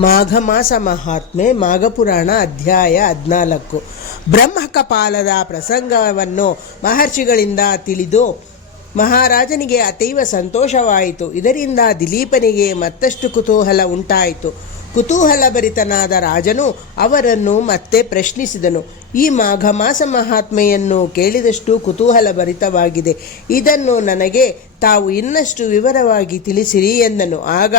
ಮಾಘ ಮಾಸ ಮಹಾತ್ಮೆ ಮಾಘಪುರಾಣ ಅಧ್ಯಾಯ ಹದಿನಾಲ್ಕು. ಬ್ರಹ್ಮಕಪಾಲದ ಪ್ರಸಂಗವನ್ನು ಮಹರ್ಷಿಗಳಿಂದ ತಿಳಿದು ಮಹಾರಾಜನಿಗೆ ಅತೀವ ಸಂತೋಷವಾಯಿತು. ಇದರಿಂದ ದಿಲೀಪನಿಗೆ ಮತ್ತಷ್ಟು ಕುತೂಹಲ ಉಂಟಾಯಿತು. ಕುತೂಹಲ ಭರಿತನಾದ ರಾಜನು ಅವರನ್ನು ಮತ್ತೆ ಪ್ರಶ್ನಿಸಿದನು. ಈ ಮಾಘಮಾಸ ಮಹಾತ್ಮೆಯನ್ನು ಕೇಳಿದಷ್ಟು ಕುತೂಹಲ ಭರಿತವಾಗಿದೆ. ಇದನ್ನು ನನಗೆ ತಾವು ಇನ್ನಷ್ಟು ವಿವರವಾಗಿ ತಿಳಿಸಿರಿ ಎಂದನು. ಆಗ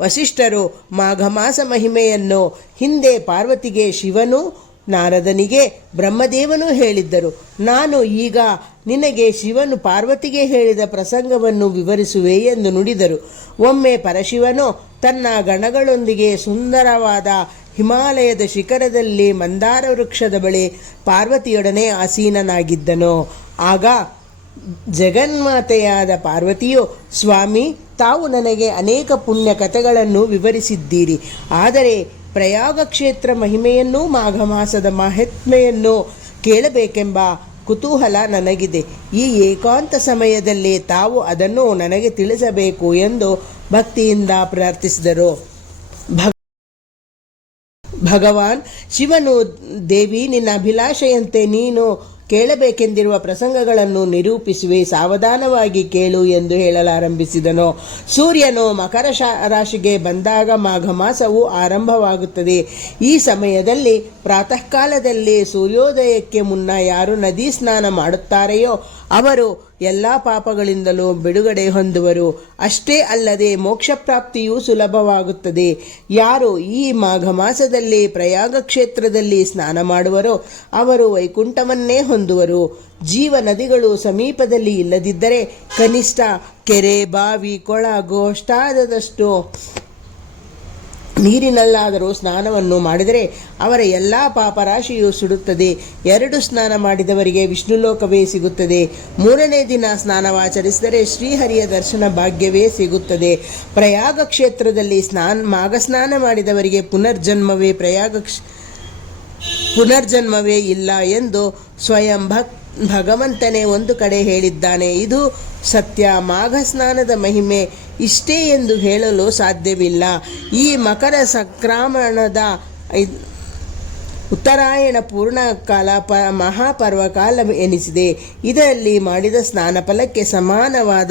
ವಸಿಷ್ಠರು ಮಾಘ ಮಾಸ ಮಹಿಮೆಯನ್ನು ಹಿಂದೆ ಪಾರ್ವತಿಗೆ ಶಿವನು, ನಾರದನಿಗೆ ಬ್ರಹ್ಮದೇವನು ಹೇಳಿದ್ದರು. ನಾನು ಈಗ ನಿನಗೆ ಶಿವನು ಪಾರ್ವತಿಗೆ ಹೇಳಿದ ಪ್ರಸಂಗವನ್ನು ವಿವರಿಸುವೆ ಎಂದು ನುಡಿದರು. ಒಮ್ಮೆ ಪರಶಿವನು ತನ್ನ ಗಣಗಳೊಂದಿಗೆ ಸುಂದರವಾದ ಹಿಮಾಲಯದ ಶಿಖರದಲ್ಲಿ ಮಂದಾರ ವೃಕ್ಷದ ಬಳಿ ಪಾರ್ವತಿಯೊಡನೆ ಆಸೀನನಾಗಿದ್ದನು. ಆಗ ಜಗನ್ಮಾತೆಯಾದ ಪಾರ್ವತಿಯು, ಸ್ವಾಮಿ, ತಾವು ನನಗೆ ಅನೇಕ ಪುಣ್ಯ ಕಥೆಗಳನ್ನು ವಿವರಿಸಿದ್ದೀರಿ. ಆದರೆ ಪ್ರಯಾಗ ಕ್ಷೇತ್ರ ಮಹಿಮೆಯನ್ನೂ ಮಾಘ ಮಾಸದ ಮಹಾತ್ಮೆಯನ್ನು ಕೇಳಬೇಕೆಂಬ ಕುತೂಹಲ ನನಗಿದೆ. ಈ ಏಕಾಂತ ಸಮಯದಲ್ಲಿ ತಾವು ಅದನ್ನು ನನಗೆ ತಿಳಿಸಬೇಕು ಎಂದು ಭಕ್ತಿಯಿಂದ ಪ್ರಾರ್ಥಿಸಿದರು. ಭಗ ಭಗವಾನ್ ಶಿವನು, ದೇವಿ, ನಿನ್ನ ಅಭಿಲಾಷೆಯಂತೆ ನೀನು ಕೇಳಬೇಕೆಂದಿರುವ ಪ್ರಸಂಗಗಳನ್ನು ನಿರೂಪಿಸುವೆ, ಸಾವಧಾನವಾಗಿ ಕೇಳು ಎಂದು ಹೇಳಲಾರಂಭಿಸಿದನು. ಸೂರ್ಯನು ಮಕರ ರಾಶಿಗೆ ಬಂದಾಗ ಮಾಘ ಮಾಸವು ಆರಂಭವಾಗುತ್ತದೆ. ಈ ಸಮಯದಲ್ಲಿ ಪ್ರಾತಃಕಾಲದಲ್ಲಿ ಸೂರ್ಯೋದಯಕ್ಕೆ ಮುನ್ನ ಯಾರು ನದಿ ಸ್ನಾನ ಮಾಡುತ್ತಾರೆಯೋ ಅವರು ಎಲ್ಲ ಪಾಪಗಳಿಂದಲೂ ಬಿಡುಗಡೆ ಹೊಂದುವರು. ಅಷ್ಟೇ ಅಲ್ಲದೆ ಮೋಕ್ಷ ಪ್ರಾಪ್ತಿಯೂ ಸುಲಭವಾಗುತ್ತದೆ. ಯಾರು ಈ ಮಾಘ ಮಾಸದಲ್ಲಿ ಪ್ರಯಾಗ ಕ್ಷೇತ್ರದಲ್ಲಿ ಸ್ನಾನ ಮಾಡುವರೋ ಅವರು ವೈಕುಂಠವನ್ನೇ ಹೊಂದುವರು. ಜೀವ ನದಿಗಳು ಸಮೀಪದಲ್ಲಿ ಇಲ್ಲದಿದ್ದರೆ ಕನಿಷ್ಠ ಕೆರೆ ಬಾವಿ ಕೊಳ ಗೋಷ್ಠಾದದಷ್ಟು ನೀರಿನಲ್ಲಾದರೂ ಸ್ನಾನವನ್ನು ಮಾಡಿದರೆ ಅವರ ಎಲ್ಲ ಪಾಪರಾಶಿಯು ಸುಡುತ್ತದೆ. ಎರಡು ಸ್ನಾನ ಮಾಡಿದವರಿಗೆ ವಿಷ್ಣುಲೋಕವೇ ಸಿಗುತ್ತದೆ. ಮೂರನೇ ದಿನ ಸ್ನಾನವಾಚರಿಸಿದರೆ ಶ್ರೀಹರಿಯ ದರ್ಶನ ಭಾಗ್ಯವೇ ಸಿಗುತ್ತದೆ. ಪ್ರಯಾಗ ಕ್ಷೇತ್ರದಲ್ಲಿ ಸ್ನಾನ, ಮಾಘ ಸ್ನಾನ ಮಾಡಿದವರಿಗೆ ಪುನರ್ಜನ್ಮವೇ ಪ್ರಯಾಗ ಪುನರ್ಜನ್ಮವೇ ಇಲ್ಲ ಎಂದು ಸ್ವಯಂ ಭಕ್, ಭಗವಂತನೇ ಒಂದು ಕಡೆ ಹೇಳಿದ್ದಾನೆ. ಇದು ಸತ್ಯ. ಮಾಘ ಸ್ನಾನದ ಮಹಿಮೆ. ಇಷ್ಟೇ ಎಂದು ಹೇಳಲು ಸಾಧ್ಯವಿಲ್ಲ. ಈ ಮಕರ ಸಂಕ್ರಮಣದ ಉತ್ತರಾಯಣ ಪೂರ್ಣಕಾಲ ಪ ಮಹಾಪರ್ವಕಾಲ ಎನಿಸಿದೆ. ಇದರಲ್ಲಿ ಮಾಡಿದ ಸ್ನಾನ ಫಲಕ್ಕೆ ಸಮಾನವಾದ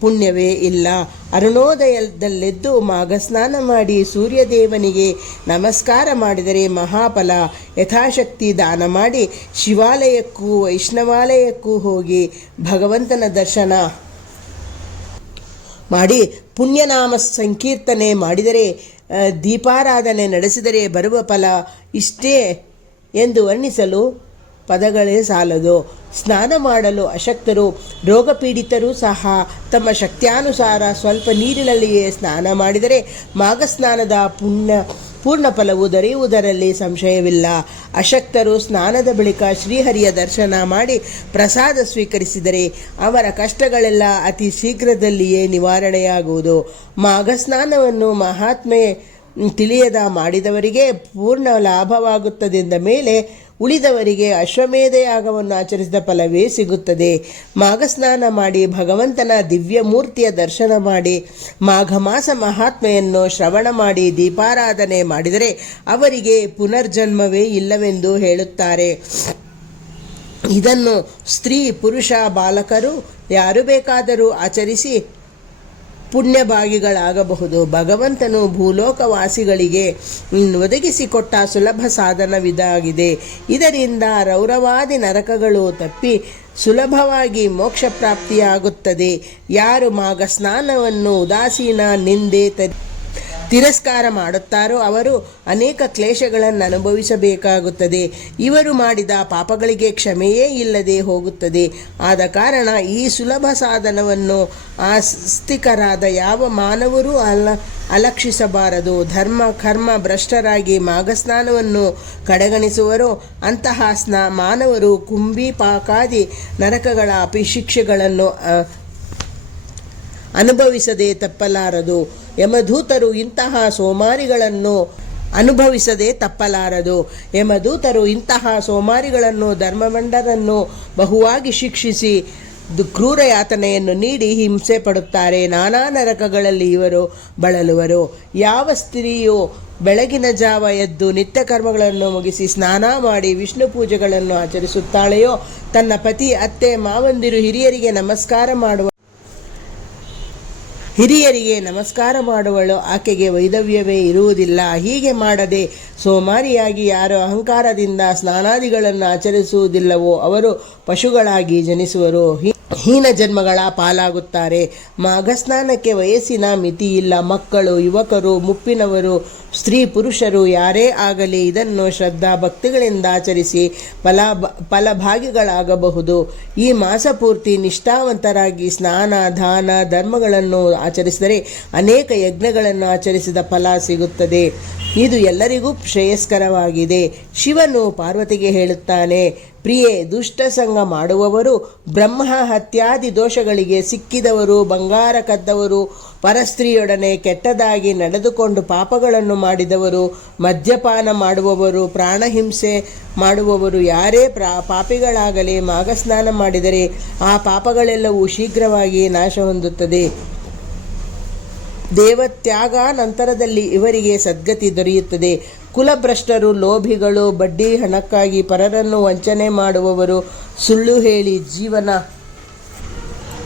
ಪುಣ್ಯವೇ ಇಲ್ಲ. ಅರುಣೋದಯದಲ್ಲೆದ್ದು ಮಾಘ ಸ್ನಾನ ಮಾಡಿ ಸೂರ್ಯದೇವನಿಗೆ ನಮಸ್ಕಾರ ಮಾಡಿದರೆ ಮಹಾಫಲ. ಯಥಾಶಕ್ತಿ ದಾನ ಮಾಡಿ ಶಿವಾಲಯಕ್ಕೂ, ವೈಷ್ಣವಾಲಯಕ್ಕೂ ಹೋಗಿ ಭಗವಂತನ ದರ್ಶನ. ಮಾಡಿ ಪುಣ್ಯನಾಮ ಸಂಕೀರ್ತನೆ ಮಾಡಿದರೆ ದೀಪಾರಾಧನೆ ನಡೆಸಿದರೆ ಬರುವ ಫಲ ಇಷ್ಟೇ ಎಂದು ವರ್ಣಿಸಲು ಪದಗಳೇ ಸಾಲದು. ಸ್ನಾನ ಮಾಡಲು ಅಶಕ್ತರು, ರೋಗಪೀಡಿತರು ಸಹ ತಮ್ಮ ಶಕ್ತ್ಯಾನುಸಾರ ಸ್ವಲ್ಪ ನೀರಿನಲ್ಲಿಯೇ ಸ್ನಾನ ಮಾಡಿದರೆ ಮಾಘ ಸ್ನಾನದ ಪುಣ್ಯ ಪೂರ್ಣ ಫಲವು ದೊರೆಯುವುದರಲ್ಲಿ ಸಂಶಯವಿಲ್ಲ. ಅಶಕ್ತರು ಸ್ನಾನದ ಬಳಿಕ ಶ್ರೀಹರಿಯ ದರ್ಶನ ಮಾಡಿ ಪ್ರಸಾದ ಸ್ವೀಕರಿಸಿದರೆ ಅವರ ಕಷ್ಟಗಳೆಲ್ಲ ಅತಿ ಶೀಘ್ರದಲ್ಲಿಯೇ ನಿವಾರಣೆಯಾಗುವುದು. ಮಾಘಸ್ನಾನವನ್ನು ಮಹಾತ್ಮೆ ತಿಳಿಯದ ಮಾಡಿದವರಿಗೆ ಪೂರ್ಣ ಲಾಭವಾಗುತ್ತದೆಂದ ಮೇಲೆ ಉಳಿದವರಿಗೆ ಅಶ್ವಮೇಧ ಯಾಗವನ್ನು ಆಚರಿಸಿದ ಫಲವೇ ಸಿಗುತ್ತದೆ. ಮಾಘ ಸ್ನಾನ ಮಾಡಿ ಭಗವಂತನ ದಿವ್ಯ ಮೂರ್ತಿಯ ದರ್ಶನ ಮಾಡಿ ಮಾಘ ಮಾಸ ಮಹಾತ್ಮೆಯನ್ನು ಶ್ರವಣ ಮಾಡಿ ದೀಪಾರಾಧನೆ ಮಾಡಿದರೆ ಅವರಿಗೆ ಪುನರ್ಜನ್ಮವೇ ಇಲ್ಲವೆಂದು ಹೇಳುತ್ತಾರೆ. ಇದನ್ನು ಸ್ತ್ರೀ, ಪುರುಷ, ಬಾಲಕರು ಯಾರು ಬೇಕಾದರೂ ಆಚರಿಸಿ ಪುಣ್ಯಭಾಗಿಗಳಾಗಬಹುದು. ಭಗವಂತನು ಭೂಲೋಕವಾಸಿಗಳಿಗೆ ಒದಗಿಸಿಕೊಟ್ಟ ಸುಲಭ ಸಾಧನವಿದಾಗಿದೆ. ಇದರಿಂದ ರೌರವಾದಿ ನರಕಗಳು ತಪ್ಪಿ ಸುಲಭವಾಗಿ ಮೋಕ್ಷ ಪ್ರಾಪ್ತಿಯಾಗುತ್ತದೆ ಯಾರು ಮಾಗ ಸ್ನಾನವನ್ನು ಉದಾಸೀನ ನಿಂದೆ ತ ತಿರಸ್ಕಾರ ಮಾಡುತ್ತಾರೋ ಅವರು ಅನೇಕ ಕ್ಲೇಶಗಳನ್ನು ಅನುಭವಿಸಬೇಕಾಗುತ್ತದೆ. ಇವರು ಮಾಡಿದ ಪಾಪಗಳಿಗೆ ಕ್ಷಮೆಯೇ ಇಲ್ಲದೆ ಹೋಗುತ್ತದೆ. ಆದ ಕಾರಣ ಈ ಸುಲಭ ಸಾಧನವನ್ನು ಆಸ್ತಿಕರಾದ ಯಾವ ಮಾನವರೂ ಅಲ್ಲ ಅಲಕ್ಷಿಸಬಾರದು. ಧರ್ಮ, ಕರ್ಮ ಭ್ರಷ್ಟರಾಗಿ ಮಾಘಸ್ನಾನವನ್ನು ಕಡೆಗಣಿಸುವರು, ಅಂತಹ ಸ್ನ, ಮಾನವರು ಕುಂಬಿ ಪಾಕಾದಿ ನರಕಗಳ ಅಪಿಶಿಕ್ಷೆಗಳನ್ನು ಅನುಭವಿಸದೆ ತಪ್ಪಲಾರದು. ಯಮದೂತರು ಇಂತಹ ಸೋಮಾರಿಗಳನ್ನು ಅನುಭವಿಸದೆ ತಪ್ಪಲಾರದು. ಯಮದೂತರು ಇಂತಹ ಸೋಮಾರಿಗಳನ್ನು ಧರ್ಮಮಂಡರನ್ನು ಬಹುವಾಗಿ ಶಿಕ್ಷಿಸಿ ಕ್ರೂರ ಯಾತನೆಯನ್ನು ನೀಡಿ ಹಿಂಸೆ ಪಡುತ್ತಾರೆ. ನಾನಾ ನರಕಗಳಲ್ಲಿ ಇವರು ಬಳಲುವರು. ಯಾವ ಸ್ತ್ರೀಯು ಬೆಳಗಿನ ಜಾವ ಎದ್ದು ನಿತ್ಯ ಕರ್ಮಗಳನ್ನು ಮುಗಿಸಿ ಸ್ನಾನ ಮಾಡಿ ವಿಷ್ಣು ಪೂಜೆಗಳನ್ನು ಆಚರಿಸುತ್ತಾಳೆಯೋ, ತನ್ನ ಪತಿ, ಅತ್ತೆ, ಮಾವಂದಿರು, ಹಿರಿಯರಿಗೆ ನಮಸ್ಕಾರ ಮಾಡುವ ಹಿರಿಯರಿಗೆ ನಮಸ್ಕಾರ ಮಾಡುವಳು. ಆಕೆಗೆ ವೈದವ್ಯವೇ ಇರುವುದಿಲ್ಲ. ಹೀಗೆ ಮಾಡದೆ ಸೋಮಾರಿಯಾಗಿ ಯಾರು ಅಹಂಕಾರದಿಂದ ಸ್ನಾನಾದಿಗಳನ್ನು ಆಚರಿಸುವುದಿಲ್ಲವೋ ಅವರು ಪಶುಗಳಾಗಿ ಜನಿಸುವರು. ಹೀನ ಜನ್ಮಗಳ ಪಾಲಾಗುತ್ತಾರೆ. ಮಾಘಸ್ನಾನಕ್ಕೆ ವಯಸ್ಸಿನ ಮಿತಿ ಇಲ್ಲ. ಮಕ್ಕಳು, ಯುವಕರು, ಮುಪ್ಪಿನವರು, ಸ್ತ್ರೀ ಪುರುಷರು ಯಾರೇ ಆಗಲಿ ಇದನ್ನು ಶ್ರದ್ಧಾ ಭಕ್ತಿಗಳಿಂದ ಆಚರಿಸಿ ಫಲ ಫಲಭಾಗಿಗಳಾಗಬಹುದು. ಈ ಮಾಸ ಪೂರ್ತಿ ನಿಷ್ಠಾವಂತರಾಗಿ ಸ್ನಾನ, ದಾನ, ಧರ್ಮಗಳನ್ನು ಆಚರಿಸಿದರೆ ಅನೇಕ ಯಜ್ಞಗಳನ್ನು ಆಚರಿಸಿದ ಫಲ ಸಿಗುತ್ತದೆ. ಇದು ಎಲ್ಲರಿಗೂ ಶ್ರೇಯಸ್ಕರವಾಗಿದೆ. ಶಿವನು ಪಾರ್ವತಿಗೆ ಹೇಳುತ್ತಾನೆ ಪ್ರಿಯೆ ದುಷ್ಟ ಸಂಗ ಮಾಡುವವರು, ಬ್ರಹ್ಮ ಹತ್ಯಾದಿ ದೋಷಗಳಿಗೆ ಸಿಕ್ಕಿದವರು, ಬಂಗಾರ ಕದ್ದವರು, ಪರಸ್ತ್ರೀಯೊಡನೆ ಕೆಟ್ಟದಾಗಿ ನಡೆದುಕೊಂಡು ಪಾಪಗಳನ್ನು ಮಾಡಿದವರು, ಮದ್ಯಪಾನ ಮಾಡುವವರು, ಪ್ರಾಣಹಿಂಸೆ ಮಾಡುವವರು ಯಾರೇ ಪ್ರಾ, ಪಾಪಿಗಳಾಗಲಿ ಮಾಘಸ್ನಾನ ಮಾಡಿದರೆ ಆ ಪಾಪಗಳೆಲ್ಲವೂ ಶೀಘ್ರವಾಗಿ ನಾಶ ಹೊಂದುತ್ತದೆ. ದೇವತ್ಯಾಗ ನಂತರದಲ್ಲಿ ಇವರಿಗೆ ಸದ್ಗತಿ ದೊರೆಯುತ್ತದೆ. ಕುಲಭ್ರಷ್ಟರು, ಲೋಭಿಗಳು, ಬಡ್ಡಿ ಹಣಕ್ಕಾಗಿ ಪರರನ್ನು ವಂಚನೆ ಮಾಡುವವರು, ಸುಳ್ಳು ಹೇಳಿ ಜೀವನ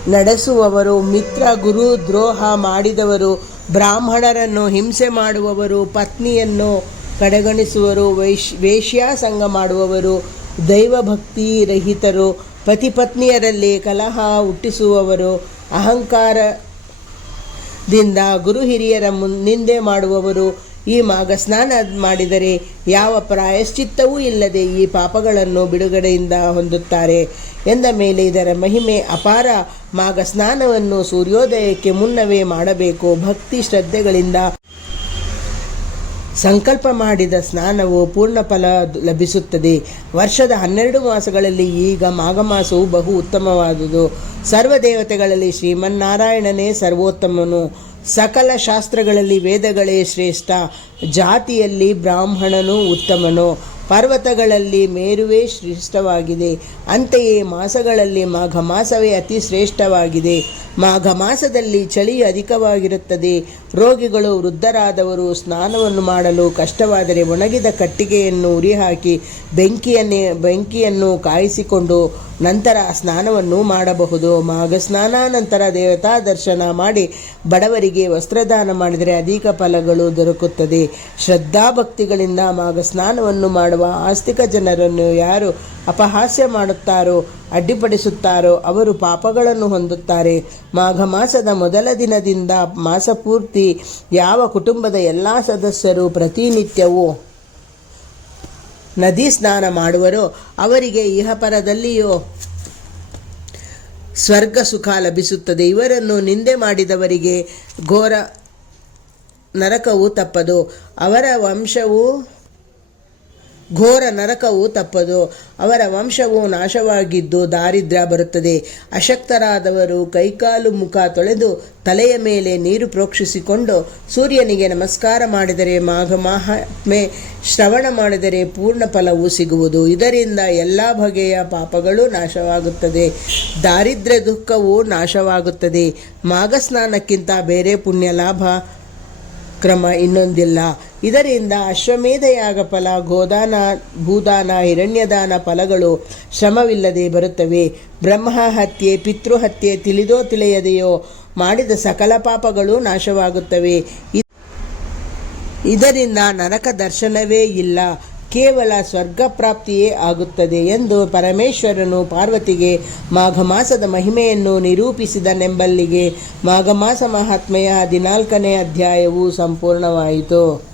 ನಡೆಸುವವರು, ಮಿತ್ರ, ಗುರು, ದ್ರೋಹ ಮಾಡಿದವರು, ಬ್ರಾಹ್ಮಣರನ್ನು ಹಿಂಸೆ ಮಾಡುವವರು, ಪತ್ನಿಯನ್ನು ಕಡೆಗಣಿಸುವರು, ವೈಶ್ ವೇಶ್ಯಾಸಂಗ ಮಾಡುವವರು, ದೈವಭಕ್ತಿ ರಹಿತರು ಪತಿಪತ್ನಿಯರಲ್ಲಿ ಕಲಹ ಹುಟ್ಟಿಸುವವರು, ಅಹಂಕಾರದಿಂದ ಗುರು ಹಿರಿಯರ ಮುನ್ ನಿಂದೆ ಮಾಡುವವರು ಈ ಮಾಗ ಸ್ನಾನ ಮಾಡಿದರೆ ಯಾವ ಪ್ರಾಯಶ್ಚಿತ್ತವೂ ಇಲ್ಲದೆ ಈ ಪಾಪಗಳನ್ನು ಬಿಡುಗಡೆಯಿಂದ ಹೊಂದುತ್ತಾರೆ. ಎಂದ ಮೇಲೆ ಇದರ ಮಹಿಮೆ ಅಪಾರ. ಮಾಗ ಸ್ನಾನವನ್ನು ಸೂರ್ಯೋದಯಕ್ಕೆ ಮುನ್ನವೇ ಮಾಡಬೇಕು. ಭಕ್ತಿ ಶ್ರದ್ಧೆಗಳಿಂದ ಸಂಕಲ್ಪ ಮಾಡಿದ ಸ್ನಾನವು ಪೂರ್ಣ ಫಲ ಲಭಿಸುತ್ತದೆ. ವರ್ಷದ ಹನ್ನೆರಡು ಮಾಸಗಳಲ್ಲಿ ಈಗ ಮಾಘ ಮಾಸವು ಬಹು ಉತ್ತಮವಾದುದು. ಸರ್ವ ದೇವತೆಗಳಲ್ಲಿ ಶ್ರೀಮನ್ನಾರಾಯಣನೇ ಸರ್ವೋತ್ತಮನು. ಸಕಲ ಶಾಸ್ತ್ರಗಳಲ್ಲಿ ವೇದಗಳೇ ಶ್ರೇಷ್ಠ. ಜಾತಿಯಲ್ಲಿ ಬ್ರಾಹ್ಮಣನು ಉತ್ತಮನು. ಪರ್ವತಗಳಲ್ಲಿ ಮೇರುವೇ ಶ್ರೇಷ್ಠವಾಗಿದೆ. ಅಂತೆಯೇ ಮಾಸಗಳಲ್ಲಿ ಮಾಘ ಮಾಸವೇ ಅತಿ ಶ್ರೇಷ್ಠವಾಗಿದೆ. ಮಾಘ ಮಾಸದಲ್ಲಿ ಚಳಿ ಅಧಿಕವಾಗಿರುತ್ತದೆ. ರೋಗಿಗಳು ವೃದ್ಧರಾದವರು ಸ್ನಾನವನ್ನು ಮಾಡಲು ಕಷ್ಟವಾದರೆ ಒಣಗಿದ ಕಟ್ಟಿಗೆಯನ್ನು ಉರಿಹಾಕಿ ಬೆಂಕಿಯನ್ನೇ, ಬೆಂಕಿಯನ್ನು ಕಾಯಿಸಿಕೊಂಡು ನಂತರ ಸ್ನಾನವನ್ನು ಮಾಡಬಹುದು. ಮಾಘ ಸ್ನಾನಾನಂತರ ದೇವತಾ ದರ್ಶನ ಮಾಡಿ ಬಡವರಿಗೆ ವಸ್ತ್ರದಾನ ಮಾಡಿದರೆ ಅಧಿಕ ಫಲಗಳು ದೊರಕುತ್ತದೆ. ಶ್ರದ್ಧಾಭಕ್ತಿಗಳಿಂದ ಮಾಘ ಸ್ನಾನವನ್ನು ಮಾಡುವ ಆಸ್ತಿಕ ಜನರನ್ನು ಯಾರು ಅಪಹಾಸ್ಯ ಮಾಡುತ್ತಾರೋ, ಅಡ್ಡಿಪಡಿಸುತ್ತಾರೋ, ಅವರು ಪಾಪಗಳನ್ನು ಹೊಂದುತ್ತಾರೆ. ಮಾಘ ಮಾಸದ ಮೊದಲ ದಿನದಿಂದ ಮಾಸ ಪೂರ್ತಿ ಯಾವ ಕುಟುಂಬದ ಎಲ್ಲ ಸದಸ್ಯರು ಪ್ರತಿನಿತ್ಯವೂ ನದಿ ಸ್ನಾನ ಮಾಡುವರೋ, ಅವರಿಗೆ ಇಹಪರದಲ್ಲಿಯೋ ಸ್ವರ್ಗ ಸುಖ ಲಭಿಸುತ್ತದೆ. ಇವರನ್ನು ನಿಂದೆ ಮಾಡಿದವರಿಗೆ ಘೋರ ನರಕವು ತಪ್ಪದು. ಅವರ ವಂಶವು ಘೋರ ನರಕವು ತಪ್ಪದು, ಅವರ ವಂಶವು ನಾಶವಾಗಿದ್ದು ದಾರಿದ್ರ್ಯ ಬರುತ್ತದೆ. ಅಶಕ್ತರಾದವರು ಕೈಕಾಲು ಮುಖ ತೊಳೆದು ತಲೆಯ ಮೇಲೆ ನೀರು ಪ್ರೋಕ್ಷಿಸಿಕೊಂಡು ಸೂರ್ಯನಿಗೆ ನಮಸ್ಕಾರ ಮಾಡಿದರೆ ಮಾಘ ಮಹಾತ್ಮೆ ಶ್ರವಣ ಮಾಡಿದರೆ ಪೂರ್ಣ ಫಲವು ಸಿಗುವುದು. ಇದರಿಂದ ಎಲ್ಲ ಬಗೆಯ ಪಾಪಗಳು ನಾಶವಾಗುತ್ತದೆ. ದಾರಿದ್ರ್ಯ ದುಃಖವು ನಾಶವಾಗುತ್ತದೆ. ಮಾಘ ಸ್ನಾನಕ್ಕಿಂತ ಬೇರೆ ಪುಣ್ಯ ಲಾಭ ಕ್ರಮ ಇನ್ನೊಂದಿಲ್ಲ. ಇದರಿಂದ ಅಶ್ವಮೇಧಯಾಗ ಫಲ, ಗೋದಾನ, ಭೂದಾನ, ಹಿರಣ್ಯದಾನ ಫಲಗಳು ಶ್ರಮವಿಲ್ಲದೆ ಬರುತ್ತವೆ. ಬ್ರಹ್ಮ ಹತ್ಯೆ ಪಿತೃಹತ್ಯೆ ತಿಳಿದೋ ತಿಳಿಯದೆಯೋ ಮಾಡಿದ ಸಕಲ ಪಾಪಗಳು ನಾಶವಾಗುತ್ತವೆ. ಇದರಿಂದ ನರಕ ದರ್ಶನವೇ ಇಲ್ಲ. ಕೇವಲ ಸ್ವರ್ಗ ಪ್ರಾಪ್ತಿಯೇ ಆಗುತ್ತದೆ ಎಂದು ಪರಮೇಶ್ವರನು ಪಾರ್ವತಿಗೆ ಮಾಘ ಮಾಸದ ಮಹಿಮೆಯನ್ನು ನಿರೂಪಿಸಿದನೆಂಬಲ್ಲಿಗೆ ಮಾಘ ಮಾಸ ಮಹಾತ್ಮೆಯ ಹದಿನಾಲ್ಕನೇ ಅಧ್ಯಾಯವು ಸಂಪೂರ್ಣವಾಯಿತು.